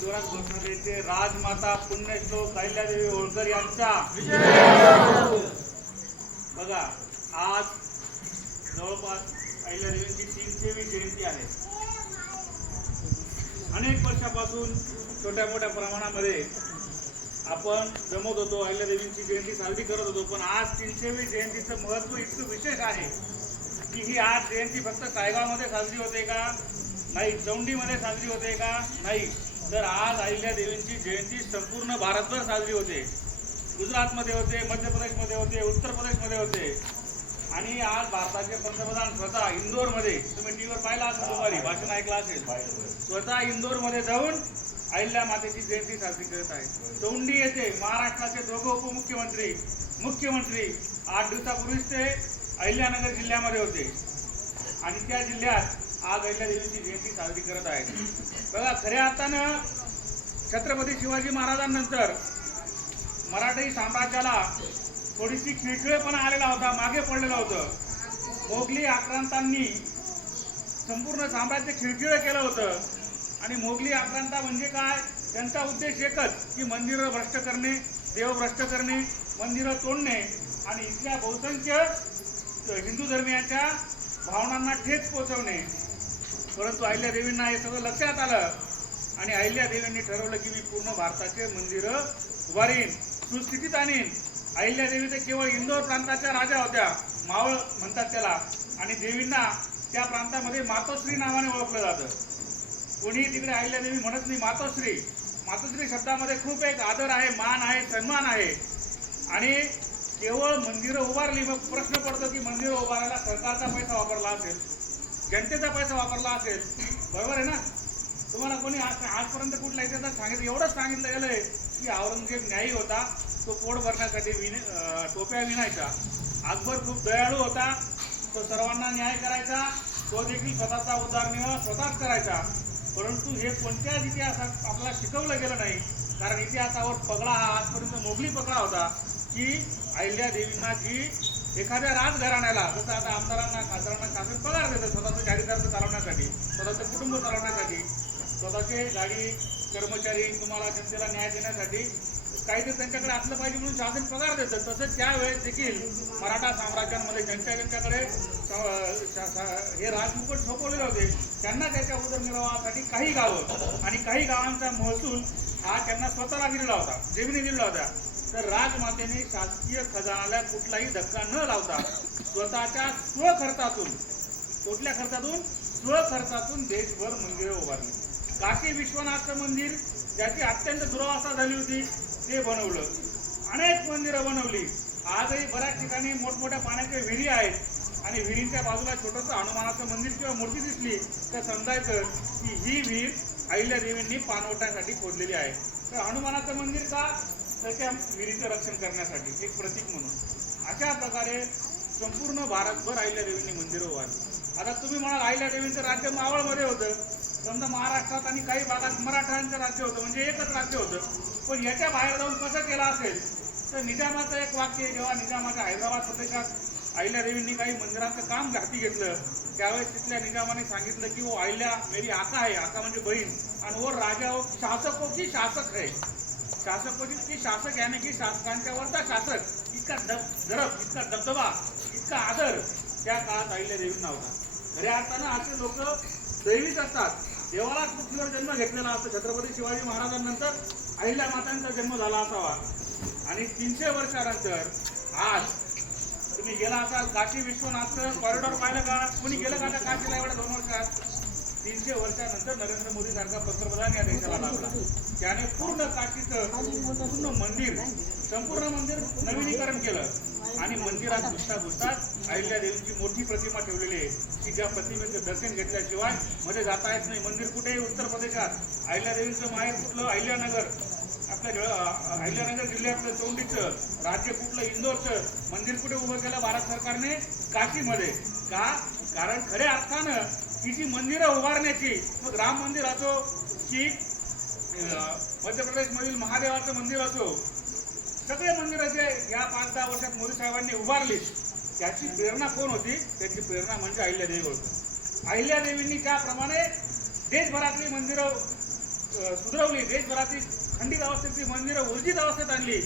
जोरात घोषणा द्यायचे, राजमाता पुण्यश्लोक अहिल्यादेवी होळकर यांचा बघा आज जवळपास अहिल्यादेवींची 300वी जयंती आहे. अनेक वर्षापासून छोट्या मोठ्या प्रमाणामध्ये आपण जमत होतो, अहिल्यादेवींची जयंती साजरी करत होतो. पण आज 300वी जयंतीचं महत्त्व इतकं विशेष आहे की ही आज जयंती फक्त सायगावमध्ये साजरी होते का? नाही. चौंडीमध्ये साजरी होते का? नाही. तर आज अहिल्यादेवींची जयंती संपूर्ण भारतभर साजरी होते. गुजरातमध्ये होते, मध्य प्रदेशमध्ये होते, उत्तर प्रदेशमध्ये होते. आणि आज भारताचे पंतप्रधान स्वतः इंदोरमध्ये, तुम्ही टीव्हीवर पाहिला असेल, दुपारी भाषण ऐकलं असेल, स्वतः इंदोरमध्ये जाऊन अहिल्या मातेची जयंती साजरी करत आहे. चौंडी येथे महाराष्ट्राचे दोघं उपमुख्यमंत्री, मुख्यमंत्री 8 दिवसापूर्वीच ते अहिल्यानगर जिल्ह्यामध्ये होते आणि त्या जिल्ह्यात आज अहिल्यादेवीची जयंती साजरी करत आहेत. बघा, खऱ्या अर्थानं छत्रपती शिवाजी महाराजांनंतर मराठी साम्राज्याला थोडीशी खिळखिळेपणा आलेला होता, मागे पडलेलं होतं. मोगली आक्रांतांनी संपूर्ण साम्राज्य खिळखिळं केलं होतं. आणि मोगली आक्रांता म्हणजे काय? त्यांचा उद्देश एकच की मंदिरं भ्रष्ट करणे, देव भ्रष्ट करणे, मंदिरं तोडणे आणि इथल्या बहुसंख्य हिंदू धर्मियांच्या भावनांना ठेच पोचवणे. परंतु अहिल्यादेवींना हे सगळं लक्षात आलं आणि अहिल्यादेवींनी ठरवलं की मी पूर्ण भारताचे मंदिरं उभारीन, सुस्थितीत आणीन. अहिल्यादेवी ते केवळ इंदोर प्रांताच्या राजा होत्या, मावळ म्हणतात त्याला, आणि देवींना त्या प्रांतामध्ये मातोश्री नावाने ओळखलं जातं. कोणी तिकडे अहिल्यादेवी म्हणत नाही मातोश्री. मातोश्री शब्दामध्ये खूप एक आदर आहे, मान आहे, सन्मान आहे. आणि केवळ मंदिरं उभारली, मग प्रश्न पडतो की मंदिरं उभारायला सरकारचा पैसा वापरला असेल, जनतेचा पैसा वापरला असेल, बरोबर आहे ना? तुम्हाला कोणी आजपर्यंत कुठला इतिहासात सांगितलं? एवढंच सांगितलं गेलंय की औरंगजेब न्यायी होता, तो पोट भरण्यासाठी टोप्या विणायचा. अकबर खूप दयाळू होता, तो सर्वांना न्याय करायचा, तो देखील स्वतःचा उदरनिर्वाह स्वतःच करायचा. परंतु हे कोणत्याच इतिहासात आपल्याला शिकवलं गेलं नाही. कारण इतिहासावर पगडा हा आजपर्यंत मोगली पगडा होता की अहिल्यादेवींना जी एखाद्या राजघराण्याला, जसं आता आमदारांना, खासदारांना शासन पगार देतं स्वतःचं जाहीरदार चालवण्यासाठी, स्वतःचं कुटुंब चालवण्यासाठी, स्वतःचे गाडी कर्मचारी तुम्हाला जनतेला न्याय देण्यासाठी काहीतरी त्यांच्याकडे असलं पाहिजे म्हणून शासन पगार देतं. तसंच त्यावेळेस देखील मराठा साम्राज्यामध्ये ज्यांच्याकडे हे राजमुकुट सोपवलेले होते त्यांना त्याच्या उदरनिर्वाहासाठी काही गावं आणि काही गावांचा महसूल हा त्यांना स्वतःला दिलेला होता, जमिनी दिलेला होता. तर राजमातेने शासकीय खजानाला कुठलाही धक्का न लावता स्वतःच्या स्वखर्चातून, कुठल्या खर्चातून? स्वखर्चातून देशभर मंदिरे उभारली. काशी विश्वनाथचं मंदिर ज्याची अत्यंत दुरावस्था झाली होती ते बनवलं. अनेक मंदिरं बनवली. आजही बऱ्याच ठिकाणी मोठमोठ्या पाण्याच्या विहिरी आहेत आणि विहिरींच्या बाजूला छोटंसं हनुमानाचं मंदिर किंवा मूर्ती दिसली तर समजायचं की ही विहीर अहिल्यादेवींनी पाणवठ्यासाठी खोदलेली आहे. तर हनुमानाचं मंदिर का? तर त्या विहिरीचं रक्षण करण्यासाठी, एक प्रतीक म्हणून. अशा प्रकारे संपूर्ण भारतभर अहिल्यादेवींनी मंदिरं उभारली. आता तुम्ही म्हणाल अहिल्यादेवींचं राज्य मावळमध्ये होतं, समजा महाराष्ट्रात आणि काही भागात मराठ्यांचं राज्य होतं, म्हणजे एकच राज्य होतं. पण याच्या बाहेर जाऊन कसं केलं असेल तर निजामाचं एक वाक्य, जेव्हा निजामाच्या हैदराबाद प्रदेशात अहिल्यादेवींनी काही मंदिरांचं काम हाती घेतलं त्यावेळेस तिथल्या निजामाने सांगितलं की वो अहिल्या मेरी आका आहे, आका म्हणजे बहीण, आणि वो राजा हो शासको की शासक है. शासको की शासक यानी की शासकांच्या वरचा शासक. इतका जरब, इतका दबदबा, इतका आदर त्या काळात अहिल्यादेवींना होता. खऱ्या अर्थानं असे लोक दैवीच असतात. देवालाच पृथ्वीवर जन्म घेतलेला असतो. छत्रपती शिवाजी महाराजांनंतर अहिल्या मातांचा जन्म झाला असावा आणि 300 वर्षानंतर आज तुम्ही गेला असाल काशी विश्वनाथचं कॉरिडॉर पाहिलं का? कोणी गेलं का त्या काशीला एवढ्या 2 वर्षात? 300 वर्षानंतर नरेंद्र मोदी सारखा पंतप्रधान या देशाला लाभला. त्याने पूर्ण काशीचं पूर्ण मंदिर, संपूर्ण मंदिर नवीनीकरण केलं आणि मंदिरात घुसतात अहिल्यादेवींची मोठी प्रतिमा ठेवलेली आहे की ज्या प्रतिमेचं दर्शन घेतल्याशिवाय मध्ये जाता येत नाही. मंदिर कुठेही उत्तर प्रदेशात. अहिल्यादेवींचं माहेर कुठलं? अहिल्यानगर. आपल्या अहिल्यानगर जिल्ह्यातलं चौंडीचं. राज्य कुठलं? इंदोरचं. मंदिर कुठे उभं केलं भारत सरकारने? काशीमध्ये. का? कारण खऱ्या अर्थानं ही जी मंदिरं उभारण्याची, मग राम मंदिर असो की मध्य प्रदेशमधील महादेवाचं मंदिर असो, सगळे मंदिरं जे या 5-10 वर्षात मोदी साहेबांनी उभारली त्याची प्रेरणा कोण होती? त्याची प्रेरणा म्हणजे अहिल्यादेवी होती. अहिल्यादेवींनी ज्याप्रमाणे देशभरातली मंदिरं सुधरवली, देशभरातील खंडित अवस्थेतली मंदिरं ऊर्जित अवस्थेत आणली,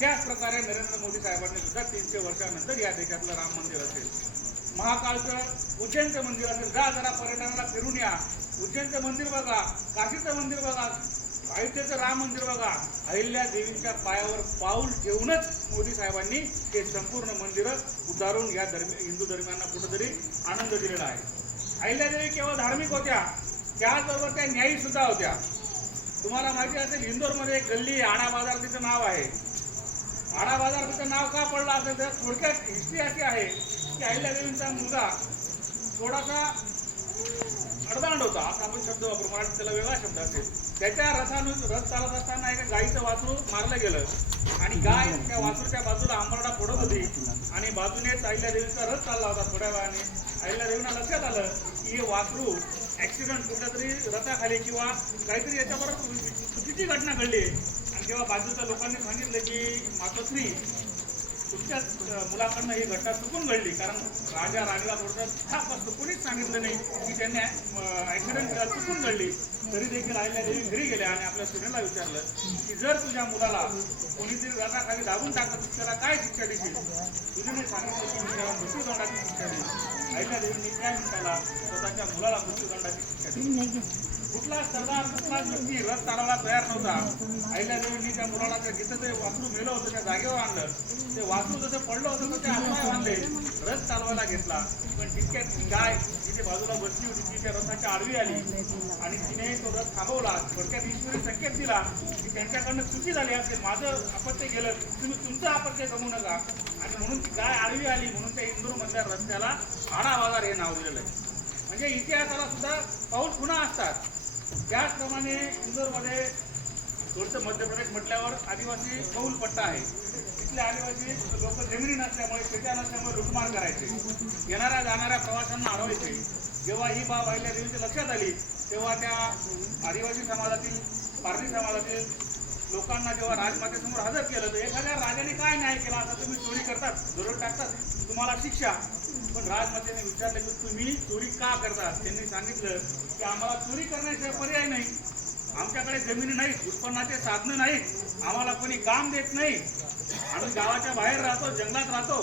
त्याच प्रकारे नरेंद्र मोदी साहेबांनी सुद्धा 300 वर्षानंतर या देशातलं राम मंदिर असेल, महाकालचं उज्जैनचं मंदिर असेल, जा जरा पर्यटनाला फिरून या, उज्जैनचं मंदिर बघा, काशीचं मंदिर बघा, अयोध्येचं राम मंदिर बघा, अहिल्या देवींच्या पायावर पाऊल ठेवूनच मोदी साहेबांनी हे संपूर्ण मंदिरं उतारून या हिंदू धर्मियांना कुठेतरी आनंद दिलेला आहे. अहिल्यादेवी केवळ धार्मिक होत्या, त्याचबरोबर त्या न्यायी सुद्धा होत्या. तुम्हाला माहिती असेल, इंदोरमध्ये एक गल्ली आणा बाजार तिचं नाव आहे. आणा बाजार तिचं नाव का पडलं असेल तर थोडक्यात हिस्ट्री अशी आहे की अहिल्यादेवींचा मुलगा थोडासा अडदांड होता, असा आपण शब्द वापरू, मराठीत त्याला वेगळा शब्द असेल. त्याच्या रथ चालत असताना एका गायीचं वासरू मारलं गेलं आणि गाय त्या वासरूच्या बाजूला आंबरडा फोडत होती आणि बाजूनेच अहिल्यादेवीचा रथ चालला होता. थोड्या वेळाने अहिल्यादेवींना लक्षात आलं की हे वासरू ऍक्सिडेंट कुठल्या तरी रथाखाली किंवा काहीतरी याच्याबरोबर चुकीची घटना घडली. आणि जेव्हा बाजूच्या लोकांनी सांगितलं की मातोश्री, तुमच्याच मुलाकडनं ही घटना चुकून घडली, कारण राजा राणीला थोडंसं ठाप असतं, कोणीच सांगितलं नाही की त्यांनी ऍक्सिडेंट चुकून घडली, तरी देखील अहिल्यादेवी घरी गेल्या आणि आपल्या सुनेला विचारलं की जर तुझ्या मुलाला कोणीतरी रथाखाली दाबून टाकत त्याला काय शिक्षा देशील? सुनेने सांगितलं की मी त्याला मृत्यूदंडाची शिक्षा देईल. अहिल्यादेवींनी त्या मिनिटाला स्वतःच्या मुलाला मृत्यूदंडाची शिक्षा दिली. कुठला सरदार, कुठलाच व्यक्ती रथ चालवायला तयार नव्हता. अहिल्यादेवींनी त्या मुलाला जिथं ते वासरू मेलं होतं त्या जागेवर आणलं, ते वासरू जसं पडलं होतं तर ते हातपाय बांधले, रथ चालवायला घेतला. पण तितक्यात गाय जिथे बाजूला बसली होती ती त्या रथाच्या आडवी आली आणि तिने तो रथ थांबवला. थोडक्यात ईश्वरी संकेत दिला की त्यांच्याकडनं चुकी झाली असेल, माझं अपत्य गेलं, तुम्ही तुमचं अपत्य गमू नका. आणि म्हणून ती गाय आडवी आली, म्हणून त्या इंदूरमधल्या रस्त्याला आणा बाजार हे नाव दिलेलं आहे. म्हणजे इतिहासाला सुद्धा पाऊल खुणा असतात. त्याचप्रमाणे इंदोरमध्ये थोडंसं मध्य प्रदेश म्हटल्यावर आदिवासी बहुल पट्टा आहे. तिथले आदिवासी लोक जमिनी नसल्यामुळे, शेत्या नसल्यामुळे लुटमार करायचे, येणाऱ्या जाणाऱ्या प्रवाशांना अडवायचे. जेव्हा ही बाब अहिल्यादेवीच्या लक्षात आली तेव्हा त्या आदिवासी समाजातील, पारधी समाजातील लोकांना जेव्हा राजमातेसमोर हजर केलं तर एखाद्या राजाने काय न्याय केला, आता तुम्ही चोरी करतात, दरोड टाकतात, तुम्हाला शिक्षा. पण राजमातेने विचारलं की तुम्ही चोरी का करतात? त्यांनी सांगितलं की आम्हाला चोरी करण्याशिवाय पर्याय नाही, आमच्याकडे जमिनी नाहीत, उत्पन्नाचे साधनं नाहीत, आम्हाला कोणी काम देत नाही, आम्ही गावाच्या बाहेर राहतो, जंगलात राहतो.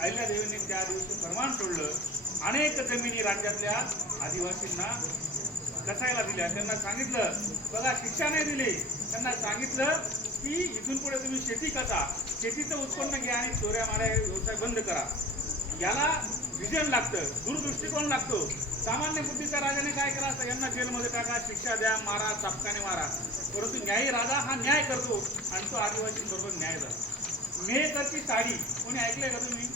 अहिल्यादेवींनी त्या दिवशी फरमान सोडलं, अनेक जमिनी राज्यातल्या आदिवासींना कसायला दिल्या. त्यांना सांगितलं, बघा शिक्षा नाही दिली, त्यांना सांगितलं की इथून पुढे तुम्ही शेती कसा, शेतीचं उत्पन्न घ्या आणि चोऱ्या माऱ्या व्यवसाय बंद करा. याला विजन लागतं, दूरदृष्टिकोन लागतो. सामान्य बुद्धीच्या राजाने काय केला असतं, यांना जेलमध्ये टाका, शिक्षा द्या, मारा, चापकाने मारा. परंतु न्यायी राजा हा न्याय करतो आणि तो आदिवासींबरोबर न्याय झाला. मेहकरची साडी कोणी ऐकलंय का तुम्ही?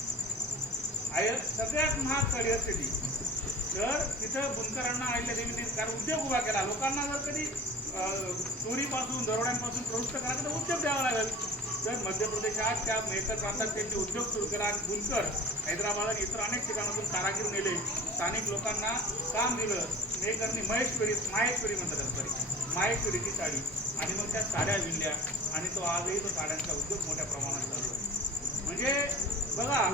सगळ्यात महाग साडी असते ती. तर तिथं बुनकरांना अहिल्यादेवींनी कारण उद्योग उभा केला. लोकांना जर कधी चोरीपासून, दरोड्यांपासून प्रवृत्त करायचं तर उद्योग द्यावा लागेल. तर मध्य प्रदेशात त्या मेहकर प्रांतात त्यांनी उद्योग सुरू केला. बुनकर हैदराबाद आणि इतर अनेक ठिकाणातून कारागीर नेले, स्थानिक लोकांना काम दिलं. मेहकरनी माहेश्वरी म्हणतात, माहेश्वरीची साडी आणि मग त्या साड्या विणल्या आणि तो आजही तो साड्यांचा उद्योग मोठ्या प्रमाणात चालू आहे. म्हणजे बघा,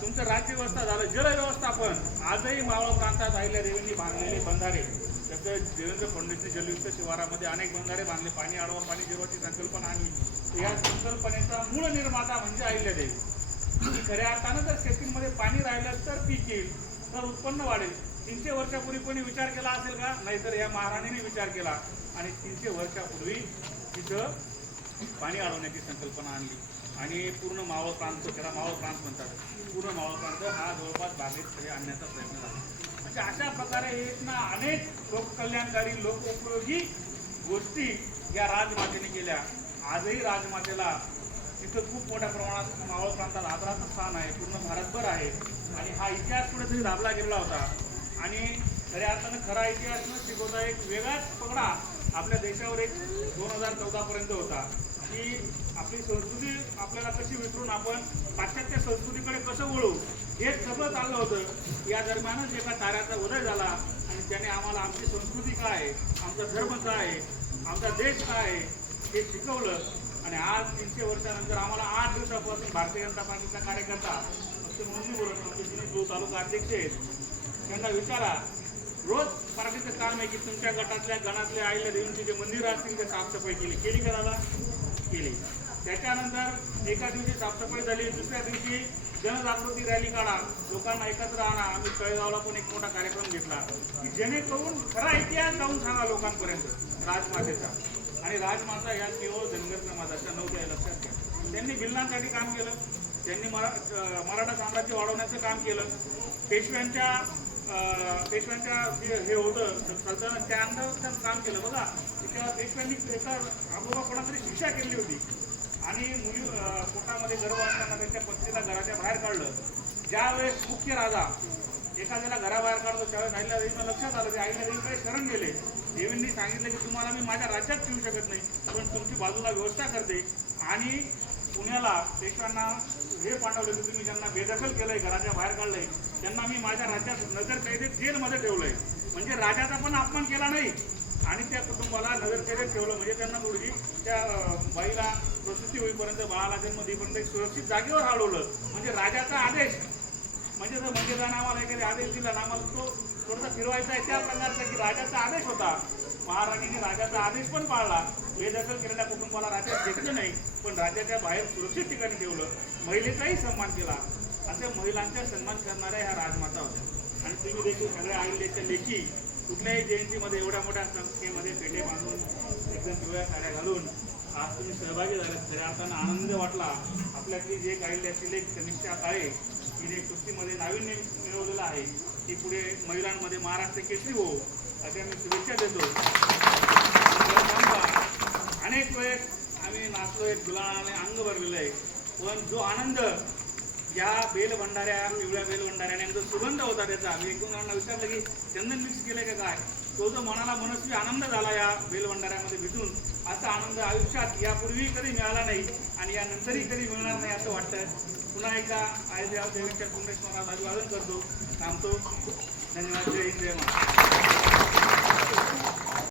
तुमचं राज्य व्यवस्था झालं, जलव्यवस्थापन आजही मावळ प्रांतात अहिल्यादेवींनी बांधलेले बंधारे, जसं देवेंद्र फडणवीसने जलयुक्त शिवारामध्ये अनेक बंधारे बांधले, पाणी अडवा पाणी जिरवाची संकल्पना आणली. या संकल्पनेचा मूळ निर्माता म्हणजे अहिल्यादेवी. खऱ्या अर्थानं जर शेतीमध्ये पाणी राहिलं तर पीक येईल, तर उत्पन्न वाढेल. 300 वर्षापूर्वी कोणी विचार केला असेल का? नाहीतर या महाराणीने विचार केला आणि 300 वर्षापूर्वी तिथं पाणी अडवण्याची संकल्पना आणली आणि पूर्ण मावळ प्रांत, त्याला मावळ प्रांत म्हणतात, पूर्ण मावळ प्रांत हा जवळपास बागेत आणण्याचा प्रयत्न झाला. म्हणजे अशा प्रकारे ना अनेक लोककल्याणकारी, लोकोपयोगी गोष्टी या राजमातेने केल्या. आजही राजमातेला तिथं खूप मोठ्या प्रमाणात मावळ प्रांतात आदराचं स्थान आहे, पूर्ण भारतभर आहे. आणि हा इतिहास कुठेतरी दाबला गेलेला होता. आणि खऱ्या अर्थानं खरा इतिहास न शिकवता एक वेगळाच पगडा आपल्या देशावर एक 2014 पर्यंत होता की आपली संस्कृती आपल्याला कशी विसरून आपण पाश्चात्य संस्कृतीकडे कसं वळू, हे सगळं चाललं होतं. या दरम्यानच एका ताऱ्याचा उदय झाला आणि त्याने आम्हाला आमची संस्कृती काय आहे, आमचा धर्म काय आहे, आमचा देश काय आहे हे शिकवलं. आणि आज 300 वर्षानंतर आम्हाला 8 दिवसापासून भारतीय जनता पार्टीचा कार्यकर्ता फक्त म्हणून बोलत आमचे जो तालुका अध्यक्ष आहेत त्यांना विचारा, रोज पार्टीचं काम आहे की तुमच्या गणातल्या आईला देवींची जे मंदिरं असतील ते साफसफाई केली का दादा? केली. त्याच्यानंतर एका दिवशी साफसफाई झाली, दुसऱ्या दिवशी जनजागृती रॅली काढा, लोकांना एकत्र आणा. आम्ही तळेगावला पण एक मोठा कार्यक्रम घेतला की जेणेकरून खरा इतिहास जाऊन सांगा लोकांपर्यंत राजमातेचा. आणि राजमाता या केवळ धनगर समाजाच्या नव्हत्या, लक्षात घ्या. त्यांनी भिल्लांसाठी काम केलं, त्यांनी मराठा साम्राज्य वाढवण्याचं काम केलं, पेशव्यांच्या जे हे होतं सल्तनत त्या अंतर्गत काम केलं. बघा त्या पेशव्यांनी एका आबोबा कोणातरी शिक्षा केली होती आणि मुली पोटामध्ये गर्भ असताना त्यांच्या पत्नीला घराच्या बाहेर काढलं. ज्यावेळेस मुख्य राजा एखाद्याला घराबाहेर काढतो त्यावेळेस आईला देवींना लक्षात आलं की आईला देवी काही शरण गेले. देवींनी सांगितलं की तुम्हाला मी माझ्या राज्यात ठेवू शकत नाही, पण तुमची बाजूला व्यवस्था करते. आणि पुण्याला पेशव्यांना हे पाठवलं की तुम्ही ज्यांना बेदखल केलंय, घराच्या बाहेर काढलंय, त्यांना मी माझ्या राज्यात नजर कैदेत जेलमध्ये ठेवलंय. म्हणजे राजाचा पण अपमान केला नाही आणि त्या कुटुंबाला नजर कैदेत ठेवलं. म्हणजे त्यांना थोडी त्या बाईला प्रसूती होईपर्यंत, बाळाला जन्म देईपर्यंत सुरक्षित जागेवर हलवलं. म्हणजे राजाचा आदेश म्हणजे जर मंदिरा नावाला एखादी आदेश दिला ना, आम्हाला तो थोडासा फिरवायचा आहे त्या प्रकारचा की राजाचा आदेश होता. महाराणीने राजाचा आदेश पण पाळला. बेदखल केलेल्या कुटुंबाला राज्यात घेतलं नाही, पण राज्याच्या बाहेर सुरक्षित ठिकाणी ठेवलं. महिलेचाही सन्मान केला. अशा महिलांचा सन्मान करणाऱ्या ह्या राजमाता होत्या. आणि तुम्ही देखील सगळ्या आईलेच्या लेखी कुठल्याही जयंतीमध्ये एवढ्या मोठ्या संख्येमध्ये पेटे बांधून एकदम पिवळ्या साड्या घालून आज तुम्ही सहभागी झाले. खऱ्या अर्थानं आनंद वाटला. आपल्यातली जे गायल्याची लेख समीक्षा काळे तिने कुस्तीमध्ये नाविन्य मिळवलेलं आहे, ती पुढे महिलांमध्ये महाराष्ट्र केसरी हो अशा मी शुभेच्छा देतो. अनेक वेळेस आम्ही नाचलोय, गुलालाने अंग भरलेलं आहे, पण जो आनंद या बेलभंडाऱ्या, पिवळ्या बेलभंडाऱ्याने जो सुगंध होता त्याचा, मी एक दोन जणांना विचारलं की चंदन मिक्स केलं का काय, तो जो मनाला मनस्वी आनंद झाला या बेलभंडाऱ्यामध्ये भेटून, असा आनंद आयुष्यात यापूर्वी कधी मिळाला नाही आणि यानंतरही कधी मिळणार नाही असं वाटतं. पुन्हा एकदा आयदेव देवीच्या कुंडेश्वराला अभिवादन करतो, थांबतो. धन्यवाद. जय हिंद, जय महाराष्ट्र.